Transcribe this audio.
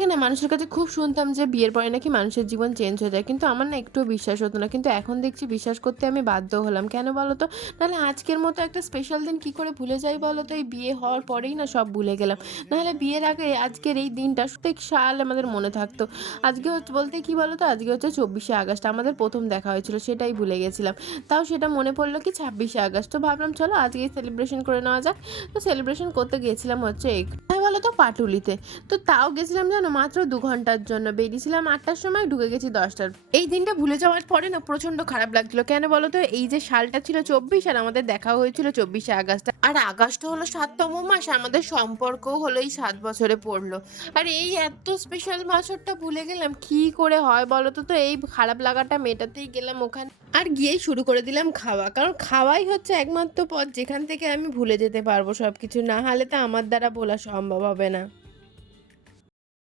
আগে না মানুষের কাছে খুব শুনতাম যে বিয়ের পরে নাকি মানুষের জীবন চেঞ্জ হয়ে যায়। কিন্তু আমার না একটুও বিশ্বাস হতো না। কিন্তু এখন দেখছি বিশ্বাস করতে আমি বাধ্য হলাম। কেন বলো তো? নাহলে আজকের মতো একটা স্পেশাল দিন কি করে ভুলে যাই বলো তো? এই বিয়ে হওয়ার পরেই না সব ভুলে গেলাম। নাহলে বিয়ের আগে আজকের এই দিনটা প্রত্যেক সাল আমাদের মনে থাকতো। আজকে হচ্ছে বলতে কি বলো তো? আজকে হচ্ছে ২৪শে আগস্ট আমাদের ১ম দেখা হয়েছিল সেটাই ভুলে গেছিলাম। তাও সেটা মনে পড়লো কি ২৬শে আগস্ট। তো ভাবলাম চলো আজকেই সেলিব্রেশন করে নেওয়া যাক। তো সেলিব্রেশন করতে গিয়েছিলাম হচ্ছে কোথায় বলো তো? পাটুলিতে। তো তাও গেছিলাম জানো মাত্র ২ ঘন্টার জন্য। বেরিয়েছিলাম ৮টার সময়, ঢুকে গেছি ১০টার। এই দিনটা ভুলে যাওয়ার পরে না প্রচন্ড খারাপ লাগছিল। কেন বলো তো? এই যে সালটা ছিল ২৪ আর আমাদের দেখা হয়েছিল ২৪শে আগস্ট। আর আগস্ট হলো ৭তম মাস, আমাদের সম্পর্কও হলো এই ৭ বছরে পড়ল। আর এই এত স্পেশাল বছরটা ভুলে গেলাম, কি করে হয় বলো তো? তো এই খারাপ লাগাটা মেটাতেই গেলাম ওখানে। আর গিয়েই শুরু করে দিলাম খাওয়া। কারণ খাওয়াই হচ্ছে একমাত্র পথ যেখান থেকে আমি ভুলে যেতে পারবো সবকিছু। না হলে তো আমার দ্বারা ভোলা সম্ভব হবে না।